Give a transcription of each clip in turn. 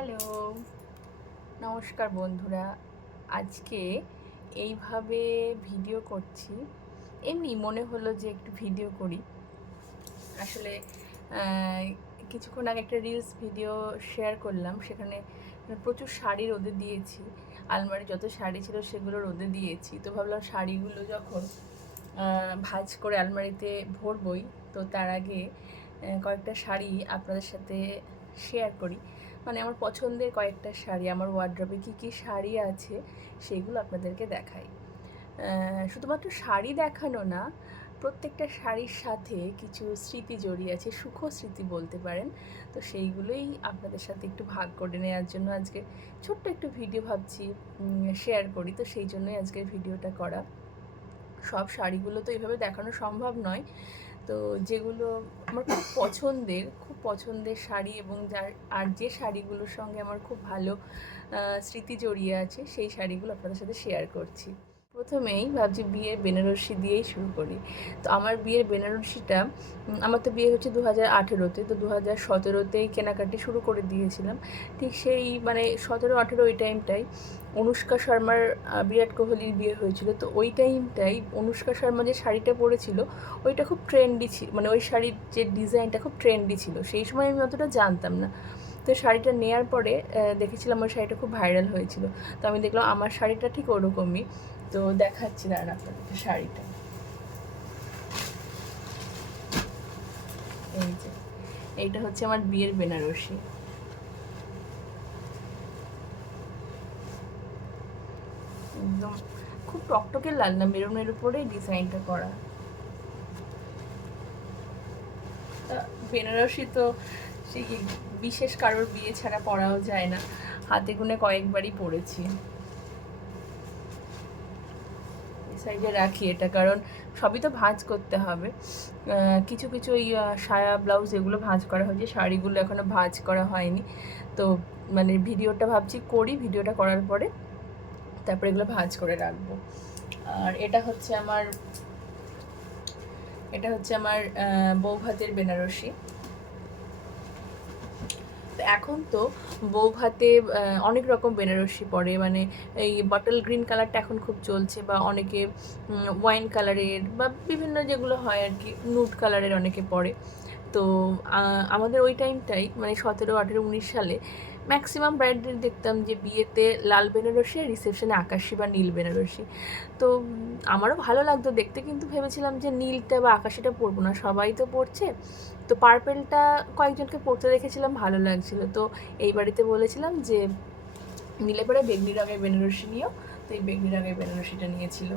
Hello. নমস্কার বন্ধুরা। আজকে এইভাবে ভিডিও করছি। এমনি মনে হলো যে একটু ভিডিও করি। আসলে কিছুক্ষণ আগে একটা রিলস ভিডিও শেয়ার করলাম। সেখানে প্রচুর শাড়ি রোদে দিয়েছি। আলমারি যত শাড়ি ছিল সেগুলো রোদে দিয়েছি। তো ভাবলাম শাড়িগুলো যখন ভাঁজ করে আলমারিতে ভরবই, তো তার আগে কয়েকটা শাড়ি আপনাদের সাথে শেয়ার করি। মানে আমার পছন্দের কয়েকটা শাড়ি, আমার ওয়ার্ড্রবে কী কী শাড়ি আছে সেগুলো আপনাদেরকে দেখাই। শুধুমাত্র শাড়ি দেখানো না, প্রত্যেকটা শাড়ির সাথে কিছু স্মৃতি জড়িয়ে আছে, সুখ স্মৃতি বলতে পারেন। তো সেইগুলোই আপনাদের সাথে একটু ভাগ করে নেওয়ার জন্য আজকে ছোট্ট একটু ভিডিও ভাবছি শেয়ার করি। তো সেই জন্যই আজকের ভিডিওটা করা। সব শাড়িগুলো তো এইভাবে দেখানো সম্ভব নয়। তো যেগুলো আমার খুব পছন্দের খুব পছন্দের শাড়ি এবং যার, আর যে শাড়িগুলোর সঙ্গে আমার খুব ভালো স্মৃতি জড়িয়ে আছে, সেই শাড়িগুলো আপনাদের সাথে শেয়ার করছি। প্রথমেই ভাবছি বিয়ের বেনারসি দিয়েই শুরু করি। তো আমার বিয়ের বেনারসিটা আমার তো বিয়ে হচ্ছে দু হাজার আঠেরোতে, তো দু হাজার সতেরোতেই কেনাকাটি শুরু করে দিয়েছিলাম। ঠিক সেই মানে সতেরো আঠেরো ওই টাইমটাই অনুষ্কা শর্মার বিরাট কোহলির বিয়ে হয়েছিল। তো ওই টাইমটাই অনুষ্কা শর্মা যে শাড়িটা পরেছিল, ওইটা খুব ট্রেন্ডি ছিল মানে ওই শাড়ির যে ডিজাইনটা খুব ট্রেন্ডি ছিল। সেই সময় আমি অতটা জানতাম না। তো শাড়িটা নেওয়ার পরে দেখেছিলাম ওই শাড়িটা খুব ভাইরাল হয়েছিল। তো আমি দেখলাম আমার শাড়িটা ঠিক ওরকমই। তো দেখাচ্ছি দাঁড়ান আপনাদেরকে শাড়িটা। এই যে, এইটা হচ্ছে আমার বিয়ের বেনারসি। একদম খুব টকটকে লাল না, মেরুনের উপরেই ডিজাইনটা করা। বেনারসি তো সেই বিশেষ কারোর বিয়ে ছাড়া পরাও যায় না। হাতে গুনে কয়েকবারই পরেছি। সাইডে রাখি এটা, কারণ সবই তো ভাঁজ করতে হবে। কিছু কিছু ওই সায়া ব্লাউজ এগুলো ভাঁজ করা হয়েছে শাড়িগুলো এখনও ভাঁজ করা হয়নি। তো মানে ভিডিওটা ভাবছি করি, ভিডিওটা করার পরে তারপরে এগুলো ভাঁজ করে রাখব। আর এটা হচ্ছে আমার, এটা হচ্ছে আমার বৌভাতের বেনারসি। এখন তো বউ ভাতে অনেক রকম বেনারসি পরে মানে এই বটল গ্রিন কালারটা এখন খুব চলছে বা অনেকে ওয়াইন কালারের বা বিভিন্ন যেগুলো হয় আর কি নুট কালারের অনেকে পরে। তো আমাদের ওই টাইমটাই মানে সতেরো, আঠেরো, উনিশ সালে ম্যাক্সিমাম ব্রাইডদের দেখতাম যে বিয়েতে লাল বেনারসি আর রিসেপশনে আকাশি বা নীল বেনারসি। তো আমারও ভালো লাগতো দেখতে কিন্তু ভেবেছিলাম যে নীলটা বা আকাশিটা পরবো না। সবাই তো পরছে। তো পার্পেলটা কয়েকজনকে পরতে দেখেছিলাম, ভালো লাগছিল। তো এই বাড়িতে বলেছিলাম যে, নীলে পরে বেগনি রঙের বেনারসি নিও। তো এই বেগনি রঙের বেনারসিটা নিয়েছিল।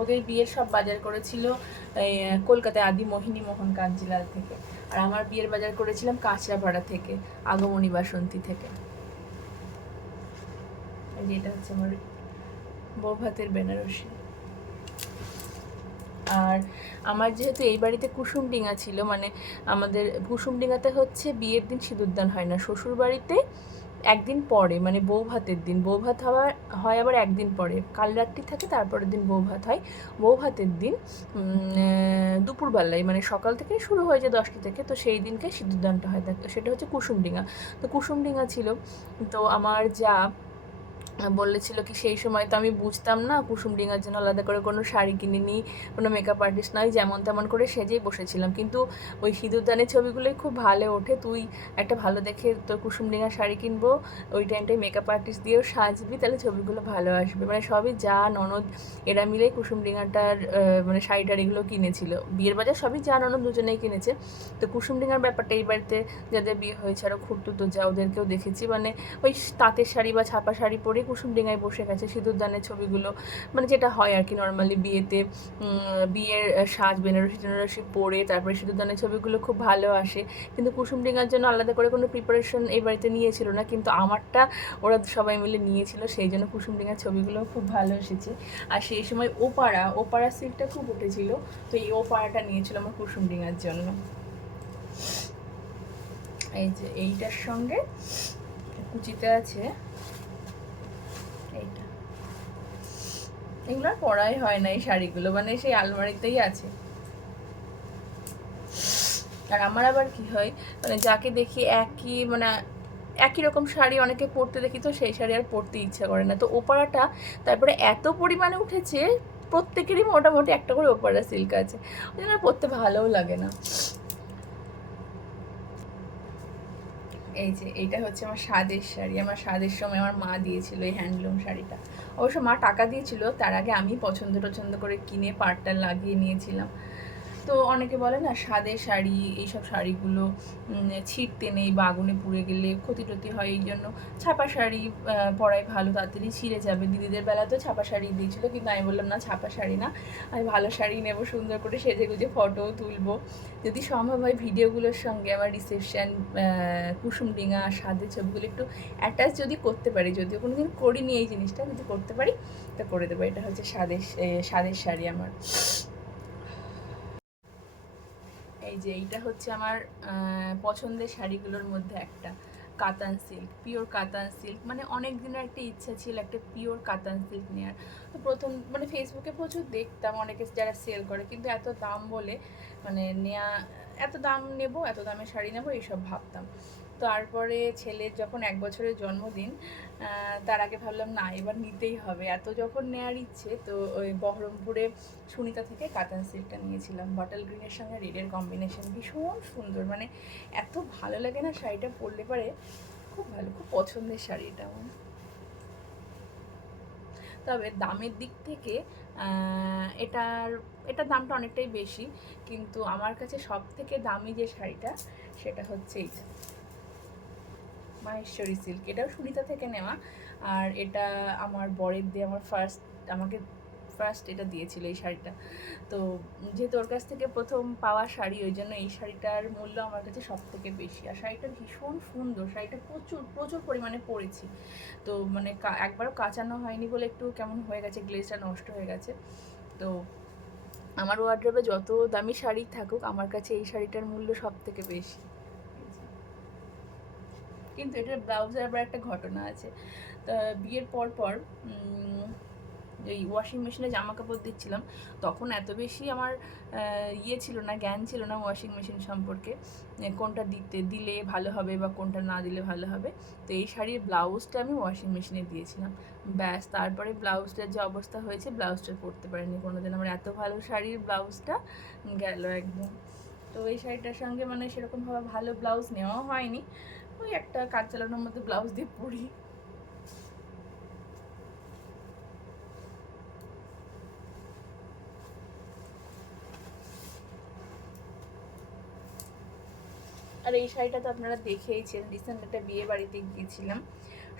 ওদের বিয়ের সব বাজার করেছিল কলকাতায় আদি মোহিনী মোহন কাঞ্জিলাল থেকে। আর আমার বিয়ের বাজার করেছিলাম কাঁচরাপাড়া থেকে, আগমনী বাসন্তী থেকে। এটা হচ্ছে আমার বৌভাতের বেনারসি। আর আমার যেহেতু এই বাড়িতে কুসুম ডিঙা ছিল মানে আমাদের কুসুম ডিঙাতে হচ্ছে বিয়ের দিন সিঁদুরদান হয় না। শ্বশুর বাড়িতে একদিন পরে মানে বউ ভাতের দিন। বউ ভাত হওয়ার, হয় আবার একদিন পরে। কাল রাত্রি থাকে, তারপরের দিন বউ ভাত হয় বউ ভাতের দিন দুপুরবেলায় মানে সকাল থেকে শুরু হয়ে যায় দশটা থেকে, তো সেই দিনকে সিঁদুরদানটা হয়। সেটা হচ্ছে কুসুম ডিঙা তো কুসুম ডিঙা ছিল। তো আমার যা বলেছিল কি সেই সময় তো আমি বুঝতাম না কুসুম ডিঙার জন্য আলাদা করে কোনো শাড়ি কিনিনি, কোনো মেকআপ আর্টিস্ট নয়, যেমন তেমন করে সেজেই বসেছিলাম। কিন্তু ওই সিঁদুরদানের ছবিগুলোই খুব ভালো ওঠে। তুই একটা ভালো দেখে তোর কুসুম ডিঙার শাড়ি কিনবো, ওই টাইমটায় মেকআপ আর্টিস্ট দিয়েও সাজবি, তাহলে ছবিগুলো ভালো আসবে। মানে সবই যা, ননদ, এরা মিলেই কুসুম ডিঙাটার মানে শাড়িটার এগুলো কিনেছিল। বিয়ের বাজার সবই যা, ননদ দুজনেই কিনেছে। তো কুসুম ডিঙার ব্যাপারটা এই বাড়িতে যাদের বিয়ে হয়েছে আরও খুঁড়তুতো যা, ওদেরকেও দেখেছি। মানে ওই তাঁতের শাড়ি বা ছাপা শাড়ি পরে কুসুম ডিঙায় বসে গেছে সিঁদুরদানের ছবিগুলো। মানে যেটা হয় আর কি নর্মালি বিয়েতে বিয়ের সাজ বেনারসি টেনারসি পরে তারপরে সিঁদুরদানের ছবিগুলো খুব ভালো আসে। কিন্তু কুসুম ডিঙার জন্য আলাদা করে কোনো প্রিপারেশন এই বাড়িতে নিয়েছিল না। কিন্তু আমারটা ওরা সবাই মিলে নিয়েছিল, সেই জন্য কুসুম ডিঙার ছবিগুলো খুব ভালো এসেছে। আর সেই সময় ওপাড়া ওপাড়া সিটটা খুব উঠেছিল, তো এই ওপাড়াটা নিয়েছিল আমার কুসুম ডিঙার জন্য। এই যে এইটার সঙ্গে কুচিতে আছে এইটা এগুলো আর পরাই হয় না এই শাড়িগুলো মানে সেই আলমারিতেই আছে। আর আমার আবার কি হয় মানে যাকে দেখি একই মানে একই রকম শাড়ি অনেকে পরতে দেখি তো সেই শাড়ি আর পরতে ইচ্ছা করে না। তো ওপারাটা তারপরে এত পরিমাণে উঠেছে, প্রত্যেকেরই মোটামুটি একটা করে ওপারা সিল্ক আছে। ওই জন্য পরতে ভালোও লাগে না। এই যে, এইটা হচ্ছে আমার স্বাদের শাড়ি। আমার স্বাদের সময় আমার মা দিয়েছিল এই হ্যান্ডলুম শাড়িটা। অবশ্য মা টাকা দিয়েছিল, তার আগে আমি পছন্দ টছন্দ করে কিনে পাড়টা লাগিয়ে নিয়েছিলাম। তো অনেকে বলে না স্বাদের শাড়ি এইসব শাড়িগুলো ছিঁড়তে নেই বা আগুনে পুড়ে গেলে ক্ষতি টতি হয় এই জন্য ছাপা শাড়ি পরাই ভালো। তাড়াতাড়ি ছিঁড়ে যাবে। দিদিদের বেলা তো ছাপা শাড়ি দিয়েছিল কিন্তু আমি বললাম না ছাপা শাড়ি না। আমি ভালো শাড়ি নেব সুন্দর করে সেজে গুজে ফটোও তুলবো। যদি সম্ভব হয় ভিডিওগুলোর সঙ্গে আমার রিসেপশন কুসুম ডিঙা স্বাদের ছবিগুলো একটু অ্যাটাচ যদি করতে পারি যদিও কোনো দিন করিনি এই জিনিসটা যদি করতে পারি তা করে দেবো। এটা হচ্ছে স্বাদের এ, স্বাদের শাড়ি আমার। এই যে এইটা হচ্ছে আমার পছন্দের শাড়িগুলোর মধ্যে একটা। কাতান সিল্ক, পিওর কাতান সিল্ক মানে অনেক দিনের একটা ইচ্ছা ছিল একটা পিওর কাতান সিল্ক নেওয়ার তো প্রথম মানে ফেসবুকে প্রচুর দেখতাম অনেকে যারা সেল করে, কিন্তু এত দাম বলে মানে নেওয়া এত দাম নেব, এত দামে শাড়ি নেব, এইসব ভাবতাম। তারপরে ছেলের যখন এক বছরের জন্মদিন তার আগে ভাবলাম, না, এবার নিতেই হবে। এত যখন নেওয়ার ইচ্ছে, তো ওই বহরমপুরে সুনিতা থেকে কাতান সিল্কটা নিয়েছিলাম। বটল গ্রিনের সঙ্গে রেডের কম্বিনেশন ভীষণ সুন্দর। মানে এত ভালো লাগে না শাড়িটা পরলে পরে। খুব ভালো, খুব পছন্দের শাড়ি এটা আমার। তবে দামের দিক থেকে এটার এটার দামটা অনেকটাই বেশি। কিন্তু আমার কাছে সব থেকে দামি যে শাড়িটা, সেটা হচ্ছে এইটা। মাহেশ্বরী সিল্ক এটাও সুনিতা থেকে নেওয়া। আর এটা আমার বরের দিয়ে আমার ফার্স্ট আমাকে ফার্স্ট এটা দিয়েছিল এই শাড়িটা। তো যেহেতু ওর কাছ থেকে প্রথম পাওয়া শাড়ি, ওই জন্য এই শাড়িটার মূল্য আমার কাছে সব থেকে বেশি। আর শাড়িটা ভীষণ সুন্দর, শাড়িটা প্রচুর প্রচুর পরিমাণে পরেছি। তো মানে একবারও কাচানো হয়নি বলে একটু কেমন হয়ে গেছে গ্লেজটা নষ্ট হয়ে গেছে। তো আমার ওয়ার্ড্রোবে যত দামি শাড়ি থাকুক, আমার কাছে এই শাড়িটার মূল্য সব থেকে বেশি। কিন্তু এটার ব্লাউজের আবার একটা ঘটনা আছে। তা বিয়ের পর পর এই ওয়াশিং মেশিনে জামা কাপড় দিচ্ছিলাম। তখন এত বেশি আমার ইয়ে ছিল না, জ্ঞান ছিল না ওয়াশিং মেশিন সম্পর্কে কোনটা দিতে, দিলে ভালো হবে বা কোনটা না দিলে ভালো হবে। তো এই শাড়ির ব্লাউজটা আমি ওয়াশিং মেশিনে দিয়েছিলাম। ব্যাস, তারপরে ব্লাউজটার যে অবস্থা হয়েছে, ব্লাউজটা পরতে পারিনি কোনো দিন আমার এত ভালো শাড়ির ব্লাউজটা গেল একদম। তো এই শাড়িটার সঙ্গে মানে সেরকমভাবে ভালো ব্লাউজ নেওয়া হয়নি। ওই একটা কাজ চালানোর মধ্যে ব্লাউজ দিয়ে পরি আর এই শাড়িটা তো আপনারা দেখেইছেন রিসেন্ট একটা বিয়ে বাড়িতে গিয়েছিলাম,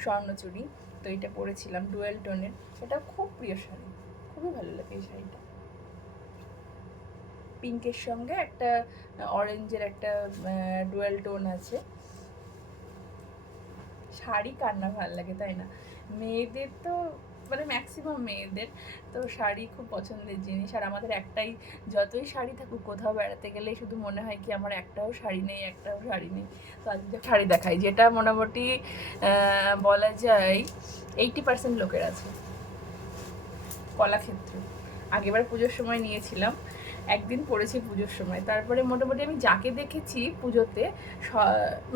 স্বর্ণচুরি, তো এটা পরেছিলাম ডুয়েল টোনের। এটা খুব প্রিয় শাড়ি, খুবই ভালো লাগে এই শাড়িটা। পিঙ্কের সঙ্গে একটা, অরেঞ্জের একটা ডুয়েল টোন আছে। শাড়ি কার না ভালো লাগে, তাই না? মেয়েদের তো মানে ম্যাক্সিমাম মেয়েদের তো শাড়ি খুব পছন্দের জিনিস। আর আমাদের একটাই, যতই শাড়ি থাকুক, কোথাও বেড়াতে গেলে শুধু মনে হয় কি আমার একটাও শাড়ি নেই, একটাও শাড়ি নেই। তো আজকে শাড়ি দেখাই, যেটা মোটামুটি বলা যায় এইটি পার্সেন্ট লোকের আছে। কলাক্ষেত্র। আগেবার পুজোর সময় নিয়েছিলাম, একদিন পড়েছি পুজোর সময়। তারপরে মোটামুটি আমি যাকে দেখেছি পুজোতে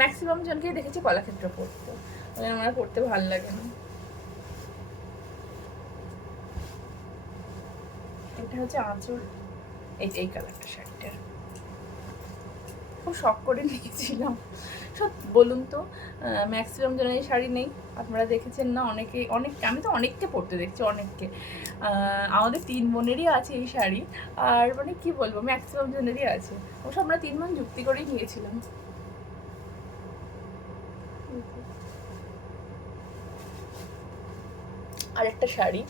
ম্যাক্সিমাম জনকেই দেখেছি কলাক্ষেত্র পড়তে। ওই আমার পড়তে ভালো লাগে না। এটা হচ্ছে আঁচল। এই এই কালারটা শাড়িটার। খুব শখ করে নিয়েছিলাম। সব বলুন তো ম্যাক্সিমাম জনের শাড়ি নেই। আপনারা দেখেছেন না, অনেকে অনেক আমি তো অনেককে পরতে দেখছি, অনেককে। আমাদের তিন বোনেরই আছে এই শাড়ি। আর মানে কি বলব ম্যাক্সিমাম জনেরই আছে। অবশ্য আমরা তিন বোন যুক্তি করেই নিয়েছিলাম। আর একটা শাড়ি।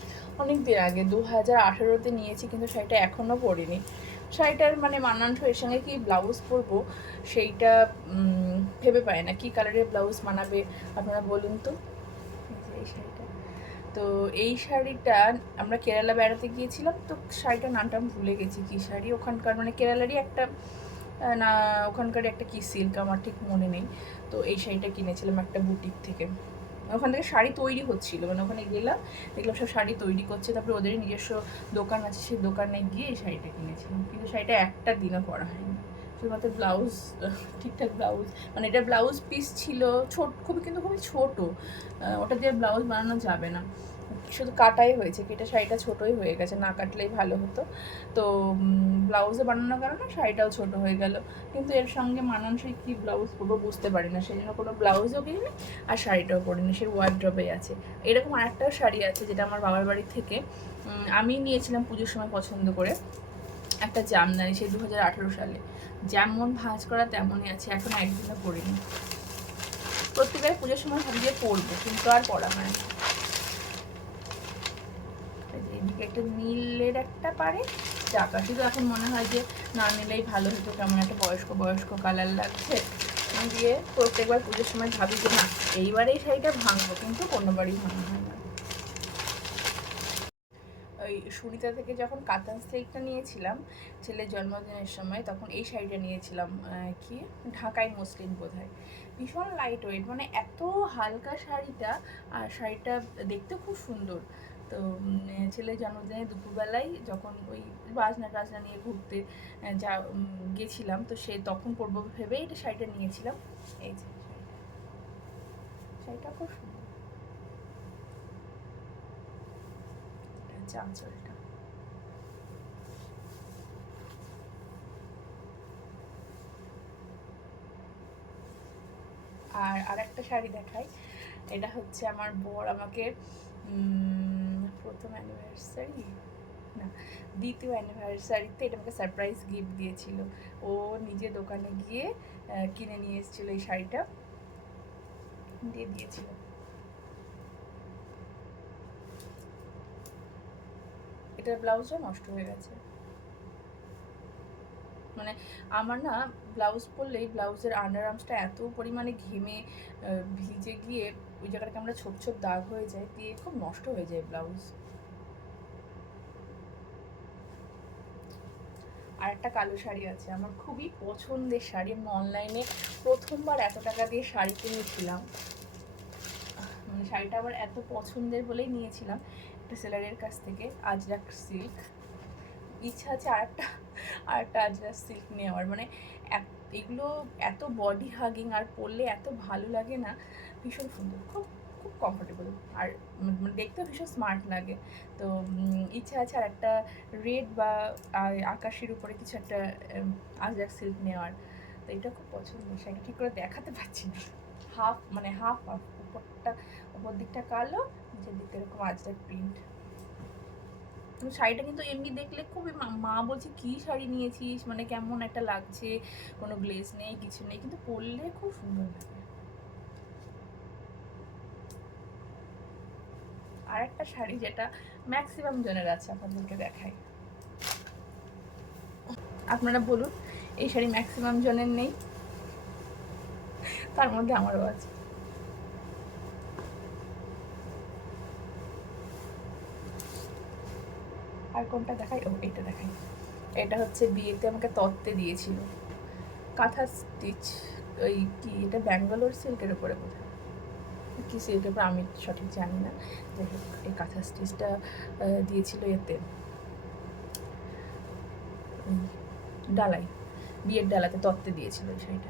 অনেক দিন আগে দু হাজার আঠেরোতে নিয়েছি, কিন্তু শাড়িটা এখনও পরিনি। শাড়িটার মানে মানানসই, এর সঙ্গে কি ব্লাউজ পরবো, সেইটা ভেবে পায় না। কি কালারের ব্লাউজ মানাবে, আপনারা বলুন তো। এই শাড়িটা। তো এই শাড়িটা আমরা কেরালা বেড়াতে গিয়েছিলাম, তো শাড়িটার নামটা আমি ভুলে গেছি। কী শাড়ি? ওখানকার মানে কেরালারই একটা না ওখানকার একটা কী সিল্ক, আমার ঠিক মনে নেই। তো এই শাড়িটা কিনেছিলাম একটা বুটিক থেকে। ওখান থেকে শাড়ি তৈরি হচ্ছিল। মানে ওখানে গেলাম, দেখলাম সব শাড়ি তৈরি করছে, তারপরে ওদের নিজস্ব দোকান আছে, সেই দোকানে গিয়ে এই শাড়িটা কিনেছিলাম। কিন্তু শাড়িটা একটা দিনও পরা হয়নি। শুধুমাত্র ব্লাউজ, ঠিকঠাক ব্লাউজ মানে এটা ব্লাউজ পিস ছিল, ছোট, খুবই, কিন্তু খুবই ছোটো। ওটা দিয়ে ব্লাউজ বানানো যাবে না। শুধু কাটাই হয়েছে, কেটে শাড়িটা ছোটোই হয়ে গেছে, না কাটলেই ভালো হতো। তো ব্লাউজে বানানোর কারণে শাড়িটাও ছোট হয়ে গেল। কিন্তু এর সঙ্গে মানানসই কী ব্লাউজ পরবো বুঝতে পারি না। সেই জন্য কোনো ব্লাউজও কিনিনি আর শাড়িটাও পরিনি সে ওয়ার্ড্রপে আছে। এরকম আরেকটাও শাড়ি আছে যেটা আমার বাবার বাড়ি থেকে আমি নিয়েছিলাম পুজোর সময় পছন্দ করে। একটা জামদানি, সেই দু সালে। যেমন ভাঁজ করা তেমনই আছে, এখন একদিনও পরিনি। প্রত্যেকবার পুজোর সময় ভাবি যে পরবো, কিন্তু আর পরা হয় না এই যে এদিকে একটা নীলের একটা পারে চাকা শুধু এখন মনে হয় যে না নিলেই ভালো হতো, কেমন একটা বয়স্ক বয়স্ক কালার লাগছে। দিয়ে প্রত্যেকবার পুজোর সময় ভাবি যে না, এইবার এই শাড়িটা ভাঙবো, কিন্তু কোনোবারই ভাঙা হয় না। ওই সুনিতা থেকে যখন কাতান স্ট্রেকটা নিয়েছিলাম, ছেলের জন্মদিনের সময়, তখন এই শাড়িটা নিয়েছিলাম কি? ঢাকায় মসলিন বোধ হয় ভীষণ লাইট ওয়েট মানে এত হালকা শাড়িটা, আর শাড়িটা দেখতে খুব সুন্দর। তো ছেলের জন্মদিনে দুপুরবেলায় যখন ওই বাজনা টাজনা নিয়ে ঘুরতে যা গেছিলাম, তো সে তখন পরবো ভেবে এটা শাড়িটা নিয়েছিলাম। এই যে শাড়িটা খুব সুন্দর। আঁচলটা আর আরেকটা শাড়ি দেখাই, এটা হচ্ছে আমার বর আমাকে প্রথম অ্যানিভার্সারি না, দ্বিতীয় অ্যানিভার্সারিতে এটা আমাকে সারপ্রাইজ গিফট দিয়েছিল। ও নিজে দোকানে গিয়ে কিনে নিয়ে এসেছিল এই শাড়িটা। দিয়ে দিয়েছিল। এটার ব্লাউজটা নষ্ট হয়ে গেছে। মানে আমার না ব্লাউজ পরলেই ব্লাউজের আন্ডার আর্মসটা এত পরিমাণে ঘেমে ভিজে গিয়ে ওই জায়গাটাকে আমরা ছোট ছোপ দাগ হয়ে যায়, দিয়ে খুব নষ্ট হয়ে যায় ব্লাউজ আর একটা কালো শাড়ি আছে, আমার খুবই পছন্দের শাড়ি। আমি অনলাইনে প্রথমবার এত টাকা দিয়ে শাড়ি কিনেছিলাম। মানে শাড়িটা আবার এত পছন্দের বলেই নিয়েছিলাম একটা সেলারের কাছ থেকে, আজরাক সিল্ক ইচ্ছা আছে আরেকটা আরেকটা আজরাক সিল্ক নেওয়ার। মানে এগুলো এত বডি হাগিং আর পরলে এত ভালো লাগে না, ভীষণ সুন্দর, খুব খুব কমফোর্টেবল আর মানে দেখতেও ভীষণ স্মার্ট লাগে। তো ইচ্ছা আছে আর একটা রেড বা আকাশের উপরে কিছু একটা আজরাক সিল্ক নেওয়ার। তো এটা খুব পছন্দ, সেটা ঠিক করে দেখাতে পারছি না। হাফ মানে হাফ হাফ উপরটা, উপর দিকটা কালো, নিচের দিকটা এরকম আজরাক প্রিন্ট শাড়িটা কিন্তু এমনি দেখলে খুবই মা- মা বলছে, কি শাড়ি নিয়েছিস? মানে কেমন একটা লাগছে? কোনো গ্লেজ নেই, কিছু নেই। কিন্তু পরলে খুব সুন্দর লাগে। আর একটা শাড়ি যেটা ম্যাক্সিমাম জনের আছে, আপনাদেরকে দেখাই। আপনারা বলুন, এই শাড়ি ম্যাক্সিমাম জনের নেই? তার মধ্যে আমারও আছে। কোনটা দেখাই? ও, এটা দেখাই। এটা হচ্ছে বিয়েতে আমাকে তত্ত্বে দিয়েছিল। কাঁথা স্টিচ, ওই কি এটা ব্যাঙ্গালোর সিল্কের উপরে বোধ হয় কি সিল্কের উপরে আমি সঠিক জানি না। যাই হোক, এই কাঁথা স্টিচটা দিয়েছিল এতে। ডালাই, বিয়ের ডালাতে তত্ত্বে দিয়েছিল এই শাড়িটা।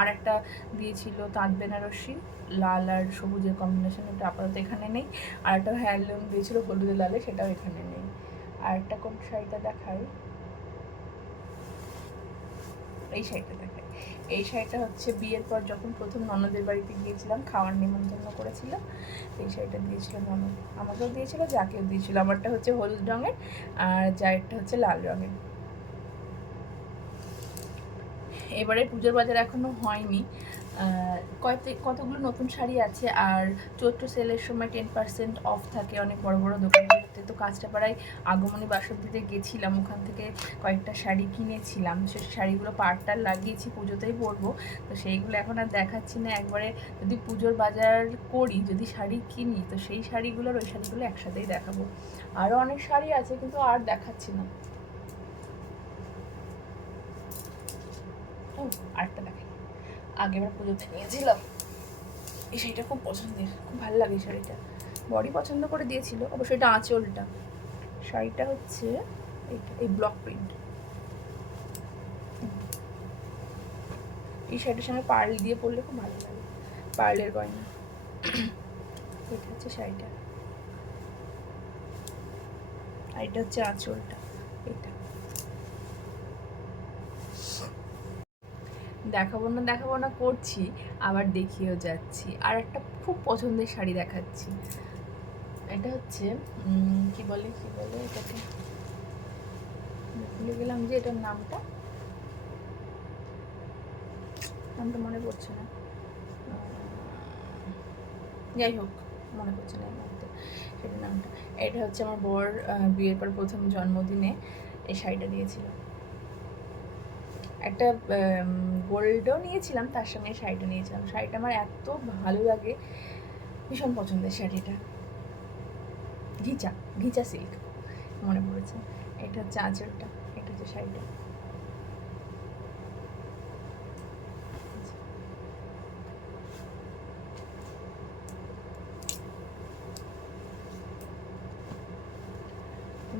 আর একটা দিয়েছিল তাঁত বেনারসি, লাল আর সবুজের কম্বিনেশন এটা আপাতত এখানে নেই। আর একটা হ্যান্ডলুম দিয়েছিল হলুদে লালে, সেটাও এখানে নেই। আর একটা কোন শাড়িটা দেখাই? এই শাড়িটা দেখাই। এই শাড়িটা হচ্ছে বিয়ের পর যখন প্রথম ননদের বাড়িতে গিয়েছিলাম খাওয়ার নিমন্ত্রণ করেছিল এই শাড়িটা দিয়েছিল ননদ। আমাকেও দিয়েছিল যাকেও দিয়েছিল। আমারটা হচ্ছে হলুদ রঙের আর যায়েরটা হচ্ছে লাল রঙের। এবারে পুজোর বাজার এখনও হয়নি। আহ, কতগুলো নতুন শাড়ি আছে? আর চৈত্র সেলের সময় টেন পার্সেন্ট অফ থাকে অনেক বড় বড় দোকানগুলোতে তো কাঁচরাপাড়ায় আগমনী বাসন্তীতে গেছিলাম। ওখান থেকে কয়েকটা শাড়ি কিনেছিলাম। সে শাড়িগুলো পাড়টার লাগিয়েছি, পুজোতেই পরবো। তো সেইগুলো এখন আর দেখাচ্ছি না। একবারে যদি পুজোর বাজার করি, যদি শাড়ি কিনি, তো সেই শাড়িগুলোর ওই শাড়িগুলো একসাথেই দেখাবো। আরও অনেক শাড়ি আছে, কিন্তু আর দেখাচ্ছি না। আরেকটা দেখাই। আগেবার পুজোতে নিয়েছিলাম। এই শাড়িটা খুব পছন্দের। খুব ভালো লাগে এই শাড়িটা। বডি পছন্দ করে দিয়েছিল, অবশ্যই এটা আঁচলটা। শাড়িটা হচ্ছে এই ব্লক প্রিন্ট এই শাড়িটার সঙ্গে পার্ল দিয়ে পরলে খুব ভালো লাগে, পার্লের গয়না। এটা হচ্ছে শাড়িটা। আর এটা হচ্ছে আঁচলটা, এটা। দেখাবো না দেখাবো না, করছি, আবার দেখিয়েও যাচ্ছি। আর একটা খুব পছন্দের শাড়ি দেখাচ্ছি। এটা হচ্ছে কি বলে কি বলে এটাকে? ভুলে গেলাম যে এটার নামটা। নামটা মনে পড়ছে না। যাই হোক, মনে পড়ছে না এই মুহূর্তে সেটার নামটা। এটা হচ্ছে আমার বর বিয়ের পর প্রথম জন্মদিনে এই শাড়িটা দিয়েছিল। একটা গোল্ডও নিয়েছিলাম, তার সঙ্গে শাড়িটা নিয়েছিলাম। শাড়িটা আমার এত ভালো লাগে, ভীষণ পছন্দের শাড়িটা। ঘিচা ঘিচা সিল্ক মনে পড়েছে। এটা হচ্ছে আঁচলটা, এটা হচ্ছে শাড়িটা।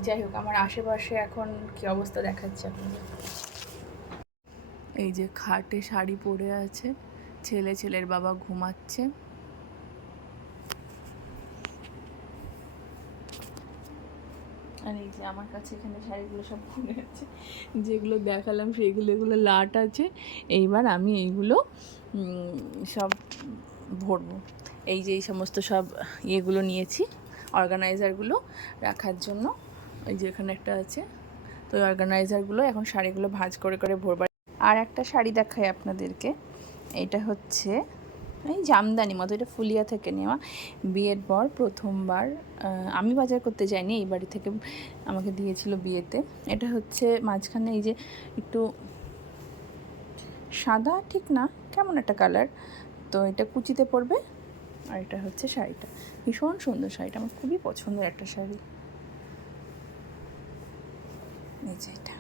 যাই হোক, আমার আশেপাশে এখন কি অবস্থা দেখাচ্ছে আপনাদের? এই যে খাটে শাড়ি পরে আছে, ছেলে ছেলের বাবা ঘুমাচ্ছে। আর এই যে আমার কাছে এখানে শাড়িগুলো সব পরে আছে, যেগুলো দেখালাম সেগুলো, এগুলো লাট আছে। এইবার আমি এইগুলো সব ভরবো। এই যে এই সমস্ত সব ইয়েগুলো নিয়েছি, অর্গানাইজারগুলো রাখার জন্য। এই যে এখানে একটা আছে, তো ওই অর্গানাইজারগুলো এখন শাড়িগুলো ভাঁজ করে করে ভরবার। আর একটা শাড়ি দেখাই আপনাদেরকে, এটা হচ্ছে এই জামদানি মতো, এটা ফুলিয়া থেকে নেওয়া। বিয়ের পর প্রথমবার আমি বাজার করতে যাইনি, এই বাড়ি থেকে আমাকে দিয়েছিল বিয়েতে। এটা হচ্ছে মাঝখানে এই যে একটু সাদা, ঠিক না? কেমন একটা কালার তো এটা কুচিতে পড়বে আর এটা হচ্ছে শাড়িটা। ভীষণ সুন্দর শাড়িটা, আমার খুবই পছন্দের একটা শাড়ি। এই যে এটা।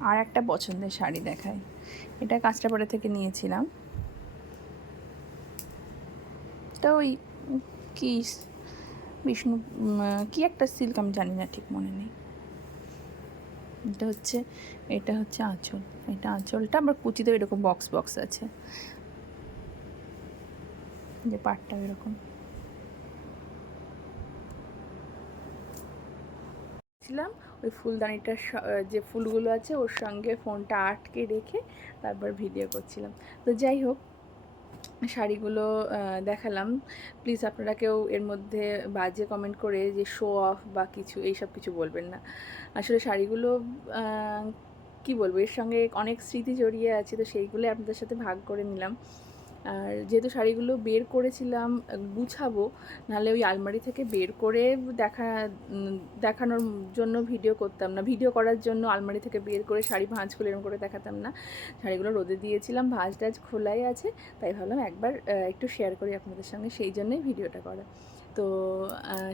আর একটা পছন্দের শাড়ি দেখায় এটা কাঁচরাপাড়া থেকে নিয়েছিলাম। এটা ওই কি বিষ্ণু কি একটা সিল্ক আমি জানি না ঠিক মনে নেই। এটা হচ্ছে এটা হচ্ছে আঁচল। এটা আঁচলটা আবার কুচিতেও এরকম বক্স বক্স আছে। যে পাটটা এরকম। ছিলাম ওই ফুলদানিটার যে ফুলগুলো আছে ওর সঙ্গে ফোনটা আটকে রেখে তারপর ভিডিও করছিলাম। তো যাই হোক, শাড়িগুলো দেখালাম। প্লিজ আপনারা কেউ এর মধ্যে বাজে কমেন্ট করে যে শো অফ বা কিছু এইসব কিছু বলবেন না। আসলে শাড়িগুলো কি বলব, এর সঙ্গে অনেক স্মৃতি জড়িয়ে আছে, তো সেইগুলো আপনাদের সাথে ভাগ করে নিলাম। আর যেহেতু শাড়িগুলো বের করেছিলাম গুছাবো, নাহলে ওই আলমারি থেকে বের করে দেখা দেখানোর জন্য ভিডিও করতাম না। ভিডিও করার জন্য আলমারি থেকে বের করে শাড়ি ভাঁজ করে এরকম করে দেখাতাম না। শাড়িগুলো রোদে দিয়েছিলাম, ভাঁজ টাজ খোলাই আছে, তাই ভাবলাম একবার একটু শেয়ার করি আপনাদের সঙ্গে, সেই জন্যই ভিডিওটা করা। তো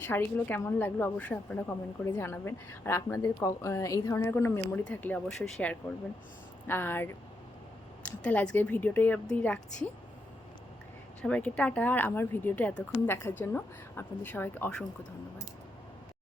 শাড়িগুলো কেমন লাগল অবশ্যই আপনারা কমেন্ট করে জানাবেন। আর আপনাদের এই ধরনের কোনো মেমোরি থাকলে অবশ্যই শেয়ার করবেন। আর তাহলে আজকের ভিডিওটাই অবধি রাখছি। সবাইকে টাটা আর আমার ভিডিওটা এতক্ষণ দেখার জন্য আপনাদের সবাইকে অসংখ্য ধন্যবাদ।